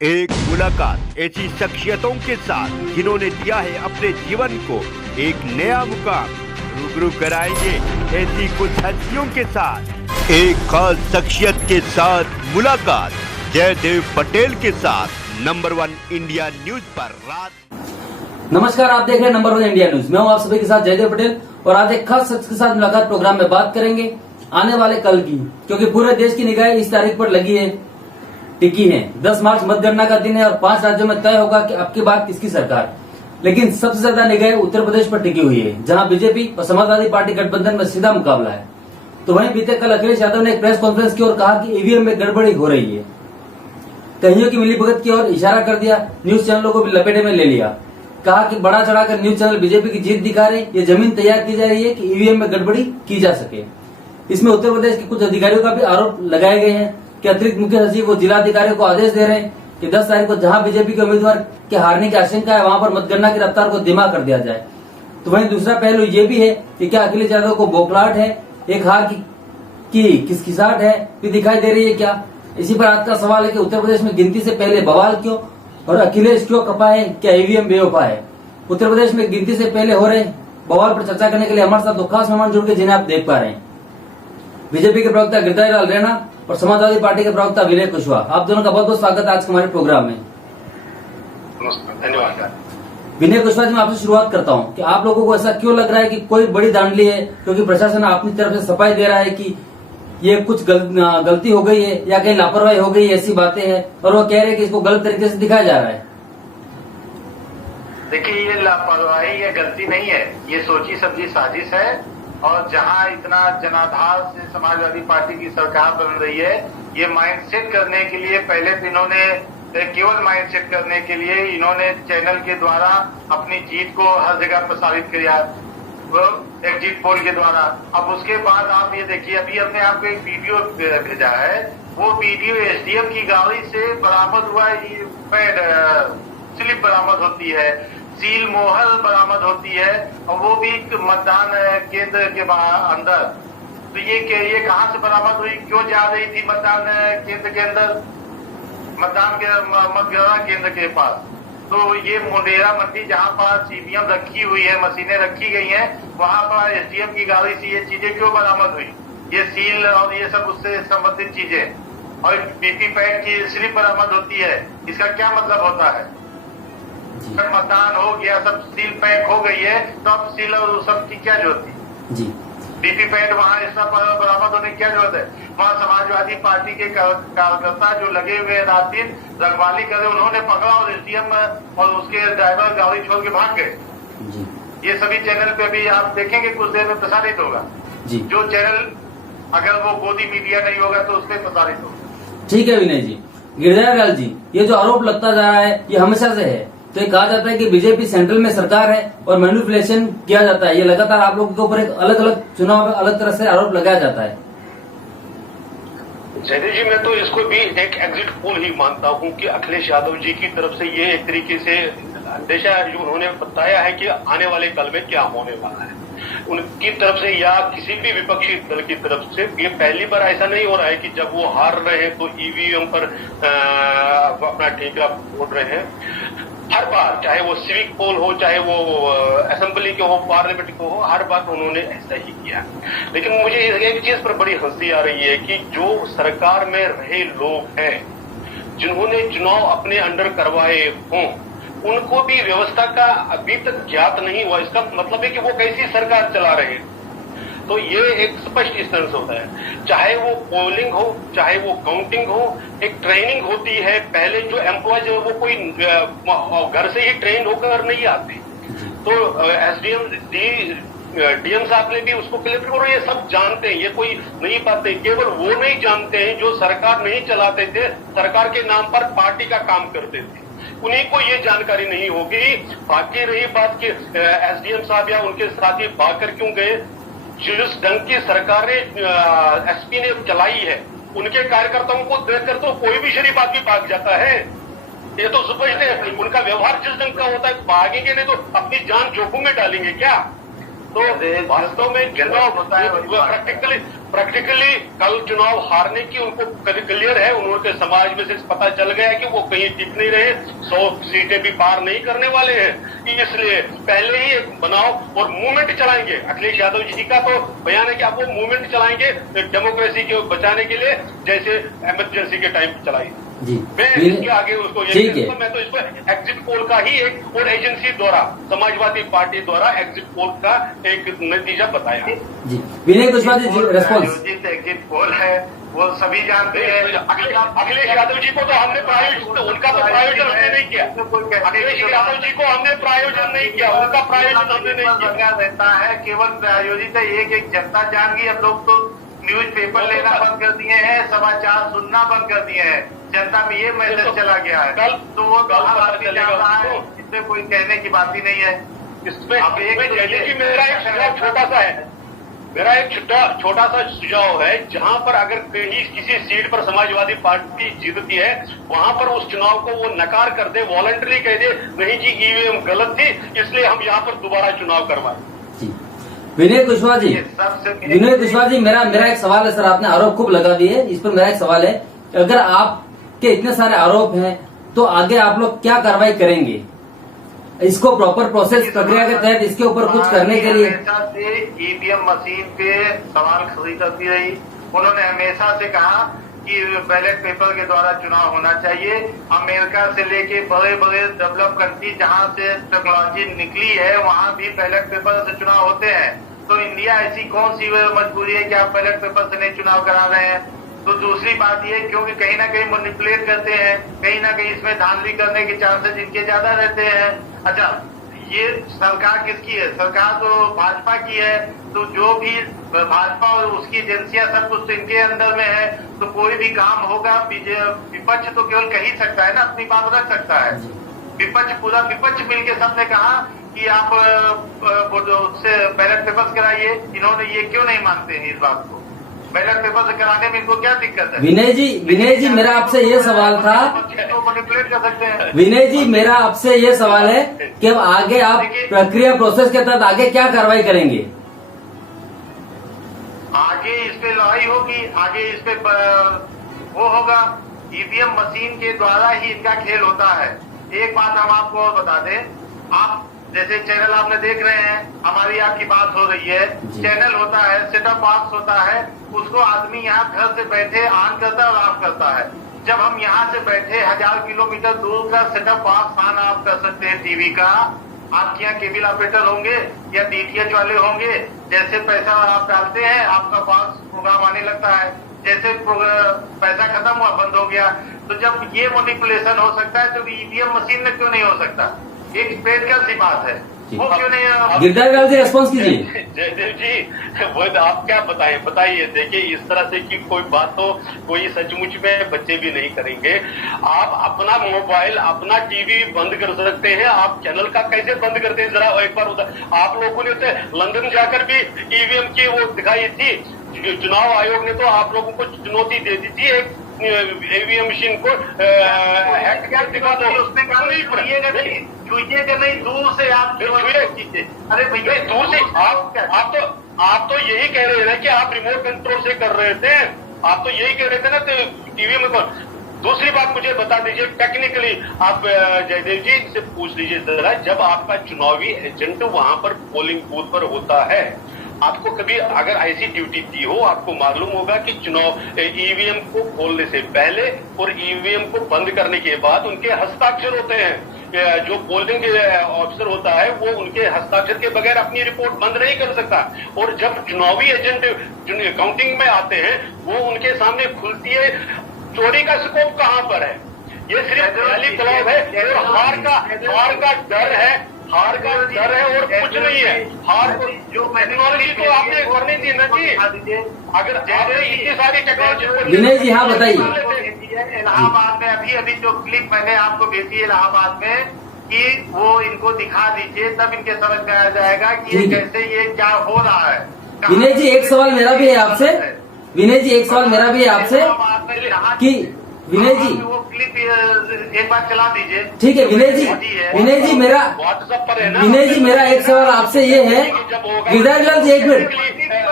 एक मुलाकात ऐसी शख्सियतों के साथ जिन्होंने दिया है अपने जीवन को एक नया मुकाम। रूबरू कराएंगे ऐसी कुछ हस्तियों के साथ एक खास शख्सियत के साथ मुलाकात जयदेव पटेल के साथ नंबर 1 इंडिया न्यूज पर रात। नमस्कार, आप देख रहे हैं नंबर 1 इंडिया न्यूज। मैं हूं आप सभी के साथ जयदेव पटेल और आज एक खास शख्स के साथ मुलाकात प्रोग्राम में बात करेंगे आने वाले कल की, क्योंकि पूरे देश की निगाहें इस तारीख पर लगी है, टिकी है। 10 मार्च मतगणना का दिन है और 5 राज्यों में तय होगा कि अब की बार किसकी सरकार। लेकिन सबसे ज्यादा निगाहें उत्तर प्रदेश पर टिकी हुई है, जहां बीजेपी और समाजवादी पार्टी गठबंधन में सीधा मुकाबला है। तो वहीं बीते कल अखिलेश यादव ने एक प्रेस कॉन्फ्रेंस की और कहा कि ईवीएम में गड़बड़ी हो रही है। कहियों की मिलीभगत की ओर इशारा कर दिया, न्यूज चैनलों को भी लपेटे में ले लिया। कहा कि बड़ा चढ़ाकर न्यूज चैनल बीजेपी की जीत दिखा रहे, ये जमीन तैयार की जा रही है कि ईवीएम में गड़बड़ी की जा सके। इसमें उत्तर प्रदेश के कुछ अधिकारियों का भी आरोप लगाए गए हैं कि अतिरिक्त मुख्य सचिव वो जिला अधिकारियों को आदेश दे रहे हैं कि 10 तारीख को जहां बीजेपी के उम्मीदवार के हारने की आशंका है, वहां पर मतगणना की रफ्तार को धीमा कर दिया जाए। तो वहीं दूसरा पहलू ये भी है कि क्या अखिलेश यादव को बौखलाहट है, एक हार की खिसखिसाहट है भी दिखाई दे रही है क्या? इसी पर आज का सवाल है कि उत्तर प्रदेश में गिनती से पहले बवाल क्यों और अखिलेश क्यों खपा है? क्या ईवीएम बेवफा है? उत्तर प्रदेश में गिनती से पहले हो रहे बवाल पर चर्चा करने के लिए हमारे साथ दो खास मेहमान जुड़ के जिन्हें आप देख पा रहे हैं। बीजेपी के प्रवक्ता गिरिधारीलाल रैना और समाजवादी पार्टी के प्रवक्ता विनय कुशवाहा। आप दोनों का बहुत बहुत स्वागत है आज के हमारे प्रोग्राम में। धन्यवाद। विनय कुशवाहा जी, मैं आपसे शुरुआत करता हूं कि आप लोगों को ऐसा क्यों लग रहा है कि कोई बड़ी धांधली है, क्योंकि प्रशासन अपनी तरफ से सफाई दे रहा है कि ये कुछ गलती हो गई है या कहीं लापरवाही हो गई, ऐसी बातें हैं, और वो कह रहे हैं कि इसको गलत तरीके से दिखाया जा रहा है। देखिए, ये लापरवाही या गलती नहीं है, ये सोची समझी साजिश है। और जहां इतना जनाधार से समाजवादी पार्टी की सरकार बन रही है, ये माइंडसेट करने के लिए पहले तो इन्होंने केवल माइंडसेट करने के लिए इन्होंने चैनल के द्वारा अपनी जीत को हर जगह प्रसारित किया, वो एग्जिट पोल के द्वारा। अब उसके बाद आप ये देखिए, अभी हमने आपको एक वीडियो भेजा है, वो वीडियो एसडीएम की गाड़ी से बरामद हुआ स्लिप बरामद होती है, सील मोहर बरामद होती है, और वो भी मतदान केंद्र के अंदर। तो ये कहाँ से बरामद हुई, क्यों जा रही थी मतदान केंद्र के अंदर, मतगणना केंद्र के पास? तो ये मुंडेरा मंडी जहाँ पर ईवीएम रखी हुई है, मशीनें रखी गई हैं, वहां पर एसडीएम की गाड़ी से ये चीजें क्यों बरामद हुई? ये सील और ये सब उससे संबंधित चीजें, और वीवीपैट की स्लिप बरामद होती है, इसका क्या मतलब होता है? मतदान हो गया, सब सील पैक हो गई है, तो अब सील और सब की क्या जरूरत थी जी? वीवीपैट वहाँ इसका बरामद होने की क्या जरूरत है? वहाँ समाजवादी पार्टी के कार्यकर्ता जो लगे हुए रात दिन रखवाली करे, उन्होंने पकड़ा और एसडीएम और उसके ड्राइवर गाड़ी छोड़ के भाग गए। ये सभी चैनल पे भी आप देखेंगे, कुछ देर में प्रसारित होगा जी। जो चैनल अगर वो गोदी मीडिया नहीं होगा तो उस पर प्रसारित होगा। ठीक है विनय जी। गिरिधारीलाल जी, ये जो आरोप लगता जा रहा है ये हमेशा से है, तो ये कहा जाता है कि बीजेपी सेंट्रल में सरकार है और मैनिपुलेशन किया जाता है। ये लगातार आप लोगों के ऊपर एक अलग अलग चुनाव में अलग तरह से आरोप लगाया जाता है। जयदेव जी, मैं तो इसको भी एक एग्जिट पोल ही मानता हूं कि अखिलेश यादव जी की तरफ से ये एक तरीके से अंदेशा जो उन्होंने बताया है कि आने वाले कल में क्या होने वाला है, उनकी तरफ से या किसी भी विपक्षी दल की तरफ से। ये पहली बार ऐसा नहीं हो रहा है कि जब वो हार रहे हैं तो ईवीएम पर अपना ठेका बोल रहे हैं। हर बार, चाहे वो सिविक पोल हो, चाहे वो असेंबली के हो, पार्लियामेंट के हो, हर बार उन्होंने ऐसा ही किया। लेकिन मुझे एक चीज पर बड़ी हंसी आ रही है कि जो सरकार में रहे लोग हैं, जिन्होंने चुनाव अपने अंडर करवाए हों, उनको भी व्यवस्था का अभी तक ज्ञात नहीं हुआ। इसका मतलब है कि वो कैसी सरकार चला रहे हैं। तो ये एक स्पष्ट सेंस होता है, चाहे वो पोलिंग हो, चाहे वो काउंटिंग हो, एक ट्रेनिंग होती है। पहले जो एम्प्लॉयज है वो कोई घर से ही ट्रेन होकर नहीं आते। तो डीएम साहब ने भी उसको क्लियर करो, ये सब जानते हैं, ये कोई नई बात नहीं। केवल वो नहीं जानते हैं जो सरकार नहीं चलाते थे, सरकार के नाम पर पार्टी का काम करते थे, उन्हीं को ये जानकारी नहीं होगी। बाकी रही बात कि एसडीएम साहब या उनके साथी भागकर क्यों गए, जिस ढंग की सरकार ने एसपी ने चलाई है, उनके कार्यकर्ताओं को देखकर तो कोई भी शरीफ आदमी भाग जाता है। ये तो स्पष्ट है, उनका व्यवहार जिस ढंग का होता है, भागेंगे नहीं तो अपनी जान जोखिम में डालेंगे क्या? तो वास्तव में चुनाव प्रैक्टिकली प्रैक्टिकली कल चुनाव हारने की उनको क्लियर है। उन्होंने समाज में से पता चल गया कि वो कहीं टिक नहीं रहे, 100 सीटें भी पार नहीं करने वाले हैं। इसलिए पहले ही एक बनाओ और मूवमेंट चलाएंगे। अखिलेश यादव जी का तो बयान है कि आप वो मूवमेंट चलाएंगे डेमोक्रेसी को बचाने के लिए, जैसे इमरजेंसी के टाइम चलाई। जी, मैं इसके आगे उसको ठीक है। मैं तो इसको एग्जिट पोल का ही एक और एजेंसी द्वारा, समाजवादी पार्टी द्वारा एग्जिट पोल का एक नतीजा बताया। जी, विनय कुशवाहा जी रेस्पॉन्स। आयोजित एग्जिट पोल है, वो सभी जानते हैं। अखिलेश यादव जी को तो हमने प्रायोजन, उनका तो प्रायोजन हमने नहीं किया। अखिलेश यादव जी को हमने प्रायोजन नहीं किया, उनका प्रायोजन हमने नहीं किया। रहता है, केवल प्रायोजित है। एक जनता जान गई। अब लोग तो न्यूज पेपर लेना बंद कर दिए हैं, समाचार सुनना बंद कर दिए हैं। जनता में ये मैसेज चला गया है। कल तो वो तो हर आदमी जान रहा है, इसमें कोई कहने की बात ही नहीं है। इसमें मेरा एक सुझाव छोटा सा है, मेरा एक छोटा सा सुझाव है। जहां पर अगर कहीं किसी सीट पर समाजवादी पार्टी जीतती है, वहां पर उस चुनाव को वो नकार कर दे, वॉलंटरी कह दे नहीं जी ईवीएम गलत थी, इसलिए हम यहाँ पर दोबारा चुनाव करवाएं। विनय कुशवाहा जी, विनय कुशवाहा जी, मेरा एक सवाल है सर। आपने आरोप खूब लगा दिए, इस पर मेरा एक सवाल है, अगर आपके इतने सारे आरोप हैं तो आगे आप लोग क्या कार्रवाई करेंगे? इसको प्रॉपर प्रोसेस प्रक्रिया के तहत इसके ऊपर कुछ करने के लिए। हमेशा से ईवीएम मशीन पे सवाल खड़ी करती रही। उन्होंने हमेशा से कहा कि बैलेट पेपर के द्वारा चुनाव होना चाहिए। अमेरिका से लेके बड़े बड़े डेवलप कंट्री जहां से टेक्नोलॉजी निकली है, वहां भी बैलेट पेपर से चुनाव होते हैं। तो इंडिया ऐसी कौन सी मजबूरी है कि आप बैलेट पेपर से नहीं चुनाव करा रहे हैं? तो दूसरी बात ये, क्योंकि कहीं ना कहीं मैनिपुलेट करते हैं, कहीं ना कहीं इसमें धांधली करने के चांसेस इनके ज्यादा रहते हैं। अच्छा, ये सरकार किसकी है? सरकार तो भाजपा की है। तो जो भी भाजपा और उसकी एजेंसियां सब कुछ इनके अंदर में है, तो कोई भी काम होगा विपक्ष तो केवल कह ही सकता है ना, अपनी बात रख सकता है। पूरा विपक्ष मिलके सबने कहा कि आप उससे बैलेट पेपर्स कराइए। इन्होंने ये क्यों नहीं मानते हैं इस बात को? बैलेट पेपर से कराने में इनको क्या दिक्कत है? विनय जी मेरा आपसे ये सवाल था, तो मैनिपुलेट कर सकते हैं। विनय जी मेरा आपसे ये सवाल है कि अब आगे आप प्रक्रिया प्रोसेस के तहत आगे क्या कार्रवाई करेंगे? आगे इस पे लड़ाई होगी, आगे इस पे वो होगा। ईवीएम मशीन के द्वारा ही इनका खेल होता है। एक बात हम आपको और बता दें, आप जैसे चैनल आपने देख रहे हैं, हमारी आपकी बात हो रही है, चैनल होता है, सेटअप बॉक्स होता है, उसको आदमी यहाँ घर से बैठे ऑन करता है और ऑफ करता है। जब हम यहाँ से बैठे 1000 किलोमीटर दूर का सेटअप बॉक्स ऑन ऑफ कर सकते हैं टीवी का, आपके यहाँ केबल ऑपरेटर होंगे या डीटीएच वाले होंगे, जैसे पैसा आप डालते हैं आपका बॉक्स प्रोग्राम आने लगता है, जैसे पैसा खत्म हुआ बंद हो गया। तो जब ये मैनिपुलेशन हो सकता है तो ईवीएम मशीन में क्यों नहीं हो सकता? एक स्पेशल सी बात है, वो क्यों नहीं? गिरधारी जी रेस्पॉन्स कीजिए। जयदेव जी, वो आप क्या बताइए। देखिए, इस तरह से कि कोई बात तो कोई सचमुच में बच्चे भी नहीं करेंगे। आप अपना मोबाइल, अपना टीवी बंद कर सकते हैं, आप चैनल का कैसे बंद करते हैं? जरा एक बार आप लोगों ने तो लंदन जाकर भी ईवीएम की वो दिखाई थी। चुनाव आयोग ने तो आप लोगों को चुनौती दे दी थी, एक ईवीएम मशीन को हैक कर दिखा दो। उसने कहा छुइएगा नहीं, दूर से आप कीजिए। अरे भैया, दूर से आप तो यही कह रहे थे कि आप रिमोट कंट्रोल से कर रहे थे। आप तो यही कह रहे थे ना, तो टीवी में कौन? दूसरी बात मुझे बता दीजिए, टेक्निकली आप जयदेव जी से पूछ लीजिए जरा, जब आपका चुनावी एजेंट वहां पर पोलिंग बूथ पर होता है, आपको कभी अगर ऐसी ड्यूटी दी हो, आपको मालूम होगा कि चुनाव ईवीएम को खोलने से पहले और ईवीएम को बंद करने के बाद उनके हस्ताक्षर होते हैं। जो पोलिंग ऑफिसर होता है वो उनके हस्ताक्षर के बगैर अपनी रिपोर्ट बंद नहीं कर सकता। और जब चुनावी एजेंट काउंटिंग में आते हैं, वो उनके सामने खुलती है। चोरी का स्कोप कहाँ पर है? ये सिर्फ खाली तलाब है और हार का डर है। हार का डर है और कुछ नहीं है। हार को जो टेक्नोलॉजी तो आपने करनी थी ना जी। अगर इतनी सारी टेक्नोलॉजी। विनय जी हाँ बताइए। इलाहाबाद में अभी जो क्लिप मैंने आपको भेजी है इलाहाबाद में, कि वो इनको दिखा दीजिए, तब इनके समझ में आ जाएगा कि ये कैसे ये क्या हो रहा है। विनय जी एक सवाल मेरा भी है आपसे। विनय जी एक सवाल मेरा भी है आपसे कि विनय जी वो क्लिप एक बार चला दीजिए। ठीक है विनय जी मेरा व्हाट्सएप पर है ना। विनय जी मेरा एक सवाल आपसे ये है, गिरधारी लाल जी एक मिनट,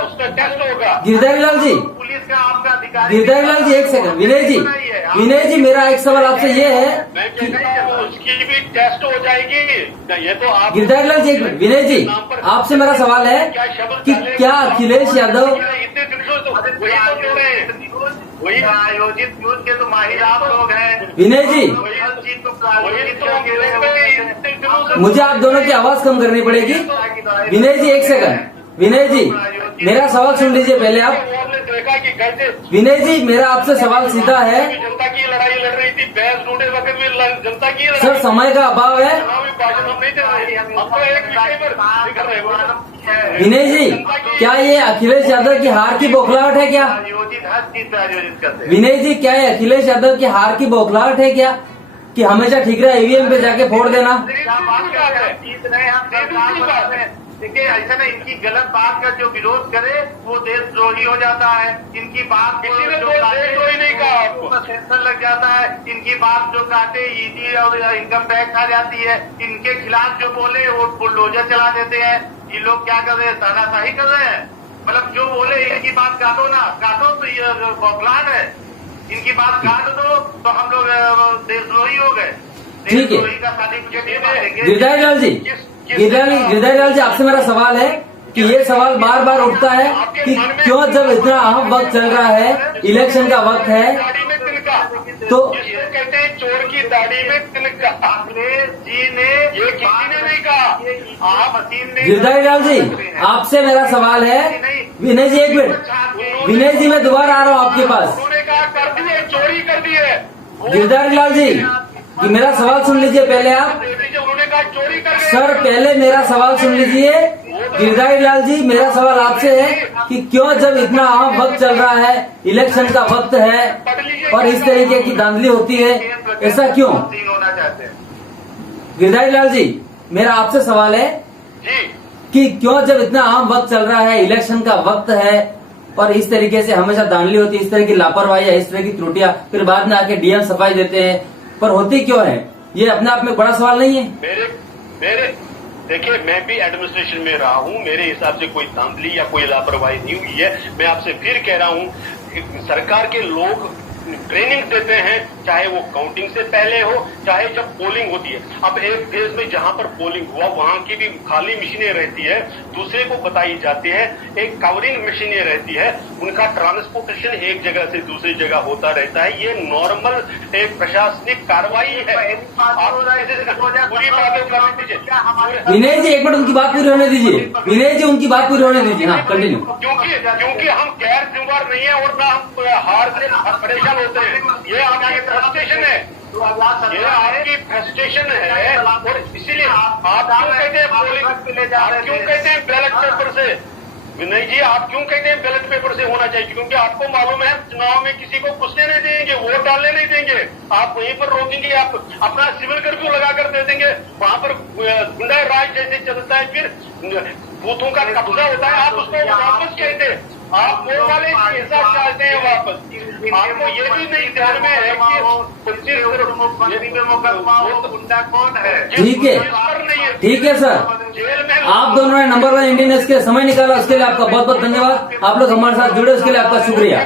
उसका टेस्ट होगा। गिरधारी लाल जी, पुलिस का आपका अधिकारी, गिरधारी लाल जी एक सेकंड, विनय जी मेरा एक सवाल आपसे ये है, मैं कह रहा हूँ उसकी भी टेस्ट हो जाएगी। ये तो आप गिरधारी लाल जी एक मिनट, विनय जी आपसे मेरा सवाल है कि क्या अखिलेश यादव, इतने दिन से तो वही तो कह रहे हैं, वही आयोजित न्यूज के तो माहिर आप लोग हैं। विनय जी हर चीज को वही तो इतने दिनों से मुझे आप दोनों की आवाज कम करनी पड़ेगी। विनय जी एक सेकंड, विनय जी मेरा सवाल सुन लीजिए पहले आप। आपने देखा कि कैसे विनय जी मेरा आपसे सवाल सीधा है, जनता की लड़ाई लड़ रही थी, बहस ढूंढे वक्त में जनता की लड़ाई। सर समय का अभाव है। चुनावी भाषण हम नहीं दे रहे, हम तो एक विषय पर कर रहे हैं। विनय जी क्या ये अखिलेश यादव की हार की बौखलाहट है क्या? आयोजित हर चीज आयोजित करते हैं। विनय जी क्या ये अखिलेश यादव की हार की बौखलाहट है क्या कि हमेशा ठीक रहा ईवीएम पे जाके फोड़ देना? क्या बात कर रहे हैं? जीत रहे हैं, हम सरकार बना रहे हैं। देखिए ऐसा ना, इनकी गलत बात का जो विरोध करे वो देशद्रोही हो जाता है। इनकी बात को किसी ने जो तो काटे, देशद्रोही नहीं कहा आपको। सेंसर लग जाता है। इनकी बात जो काटे ईडी और इनकम टैक्स आ जाती है। इनके खिलाफ जो बोले वो बुलडोजर चला देते हैं। ये लोग क्या कर रहे हैं? तानाशाही कर रहे हैं। मतलब जो बोले इनकी बात काटो ना, काटो तो ये बौखलाहट है। इनकी बात काट दो तो हम लोग देशद्रोही हो गए। ठीक है। देशद्रोही का सर्टिफिकेट ये मांगेंगे। गिरधारी लाल जी, गिरधारी लाल जी आपसे मेरा सवाल है कि ये सवाल बार बार उठता है कि क्यों जब इतना अहम वक्त चल रहा है, इलेक्शन का वक्त है, दाढ़ी में तिनका, तो जिसको कहते हैं चोर की दाढ़ी में तिनका। अखिलेश जी ने ये किसी ने नहीं कहा, आप मशीन ने गिरधारी लाल जी आपसे मेरा सवाल है, विनय जी एक मिनट, विनय जी मैं दोबारा आ रहा हूँ आपके पास। उन्होंने कहा कर दिए, चोरी कर दी है। गिरधारी लाल जी कि मेरा सवाल सुन लीजिए पहले आप। उन्होंने कहा चोरी कर गए। सर पहले मेरा सवाल सुन लीजिए। गिरधारी लाल जी मेरा सवाल आपसे है कि क्यों जब इतना अहम वक्त चल रहा है, इलेक्शन का वक्त है और इस तरीके की धांधली होती है, ऐसा क्यों? होना चाहते हैं। गिरधारी लाल जी मेरा आपसे सवाल है जी, कि क्यों जब इतना अहम वक्त चल रहा है, इलेक्शन का वक्त है और इस तरीके से हमेशा धांधली होती है, इस तरह की लापरवाही है, इस तरह की त्रुटियां फिर बाद में आके डीएम सफाई देते हैं, पर होती क्यों है? ये अपने आप में बड़ा सवाल नहीं है? मेरे देखिए, मैं भी एडमिनिस्ट्रेशन में रहा हूँ, मेरे हिसाब से कोई धांधली या कोई लापरवाही नहीं हुई है। मैं आपसे फिर कह रहा हूँ, सरकार के लोग ट्रेनिंग देते हैं, चाहे वो काउंटिंग से पहले हो, चाहे जब पोलिंग होती है। अब एक देश में जहां पर पोलिंग हुआ वहां की भी खाली मशीनें रहती है, दूसरे को बताई जाती है, एक कवरिंग मशीनें रहती है, उनका ट्रांसपोर्टेशन एक जगह से दूसरी जगह होता रहता है। ये नॉर्मल एक प्रशासनिक कार्रवाई है। पूरी बातें करने दीजिए। विनय जी एक मिनट उनकी बात पूरी होने दीजिए, विनय जी उनकी बात पूरी होने दीजिए। हाँ कंटिन्यू। क्योंकि हम गैर जिम्मेदार नहीं है और ना हम हार से परेशान होते हैं। ये आपकी फ्रस्ट्रेशन है, ये आपकी फ्रस्ट्रेशन है और इसीलिए आप क्यों कहते हैं पोलिंग, आप क्यों कहते हैं बैलेट पेपर से? विनय जी आप क्यों कहते हैं बैलेट पेपर से होना चाहिए? क्योंकि आपको मालूम है चुनाव में किसी को घुसने नहीं देंगे, वोट डालने नहीं देंगे, आप वहीं पर रोकेंगे, आप अपना सिविल कर्फ्यू लगाकर दे देंगे, वहां पर गुंडा राज जैसे चलता है, फिर बूथों का कब्जा होता है, आप उसको वापस कहते हैं, आप वो वाले हिस्सा चाहते हैं वापस। आपको ये भी नहीं ध्यान में है कि गुंडा कौन है? ठीक है, ठीक है सर, जेल में आप दोनों ने नंबर 1 इंडियन न्यूज़ के लिए समय निकाला, उसके लिए आपका बहुत बहुत धन्यवाद। आप लोग हमारे साथ जुड़े उसके लिए आपका शुक्रिया।